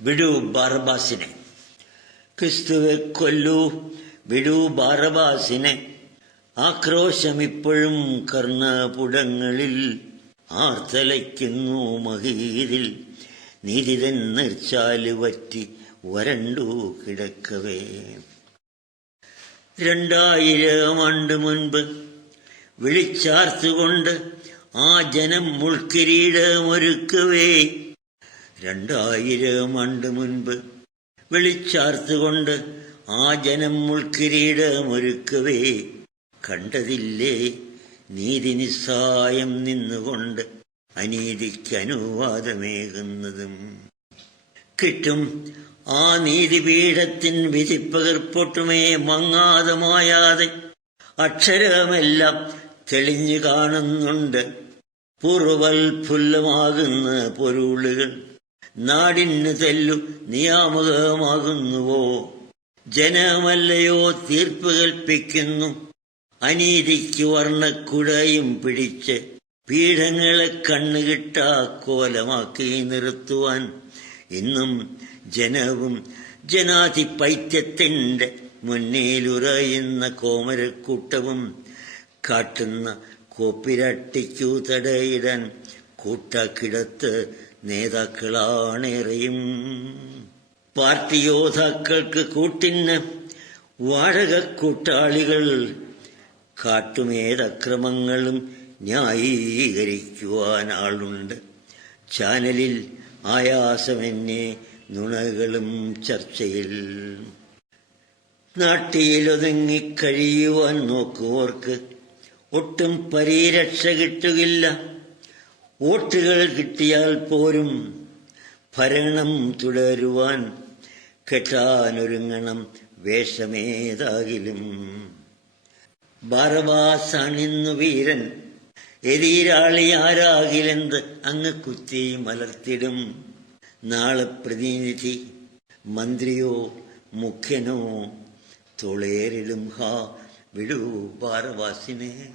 വിടൂ ബാറബാസിനെ. ക്രിസ്തുവെ കൊല്ലൂ വിടൂ ബാറബാസിനെ. ആക്രോശമിപ്പോഴും കർണപുടങ്ങളിൽ ആർത്തലയ്ക്കുന്നു മഹീരിൽ നീതിതൻ നിർച്ചാൽ വറ്റി വരണ്ടു കിടക്കവേ. രണ്ടായിരം ആണ്ട് മുൻപ് വിളിച്ചാർത്തുകൊണ്ട് ആ ജനം മുൾക്കിരീടമൊരുക്കവേ. രണ്ടായിരം ആണ്ട് മുൻപ് വിളിച്ചാർത്തുകൊണ്ട് ആ ജനം മുൾക്കിരീടമൊരുക്കവേ കണ്ടതില്ലേ? നീതി നിസ്സായം നിന്നുകൊണ്ട് അനീതിക്ക് അനുവാദമേകുന്നതും. കിട്ടും ആ നീതിപീഠത്തിൻ വിധിപ്പകർപ്പൊട്ടുമേ മങ്ങാതെ മായാതെ. അക്ഷരമെല്ലാം തെളിഞ്ഞു കാണുന്നുണ്ട്. പൂർവൽഫുല്ലമാകുന്ന പൊരുളുകൾ. നാടിന് തെല്ലു നിയാമകമാകുന്നുവോ? ജനമല്ലയോ തീർപ്പ് കൽപ്പിക്കുന്നു. അനീതിക്ക് വർണക്കുടയും പിടിച്ച് പീഠങ്ങളെ കണ്ണുകിട്ടാ കോലമാക്കി നിർത്തുവാൻ. ഇന്നും ജനവും ജനാധിപൈത്യത്തിന്റെ മുന്നിലുറയുന്ന കോമരക്കൂട്ടവും കാട്ടുന്ന കോപ്പിരട്ടിക്കു തടയിടാൻ കൂട്ടക്കിടത്ത് നേതാക്കളാണേറെയും. പാർട്ടി യോദ്ധാക്കൾക്ക് കൂട്ടിന് വാഴക കൂട്ടാളികൾ കാട്ടുമേതക്രമങ്ങളും ന്യായീകരിക്കുവാൻ ആളുണ്ട് ചാനലിൽ ആയാസമെന്നെ നുണകളും ചർച്ചയിൽ. നാട്ടിയിലൊതുങ്ങിക്കഴിയുവാൻ നോക്കുവോർക്ക് ഒട്ടും പരിരക്ഷ കിട്ടുകില്ല. വോട്ടുകൾ കിട്ടിയാൽ പോരും. ഭരണം തുടരുവാൻ കെട്ടാനൊരുങ്ങണം വേഷമേതാകിലും. ബാറവാസാണിന്നു വീരൻ എതിരാളി ആരാകിലെന്ത് അങ്ങ് കുത്തി മലർത്തിടും. നാളെ പ്രതിനിധി മന്ത്രിയോ മുഖ്യനോ തുളേറിടും ഹാ വിടൂ ബാറവാസിനെ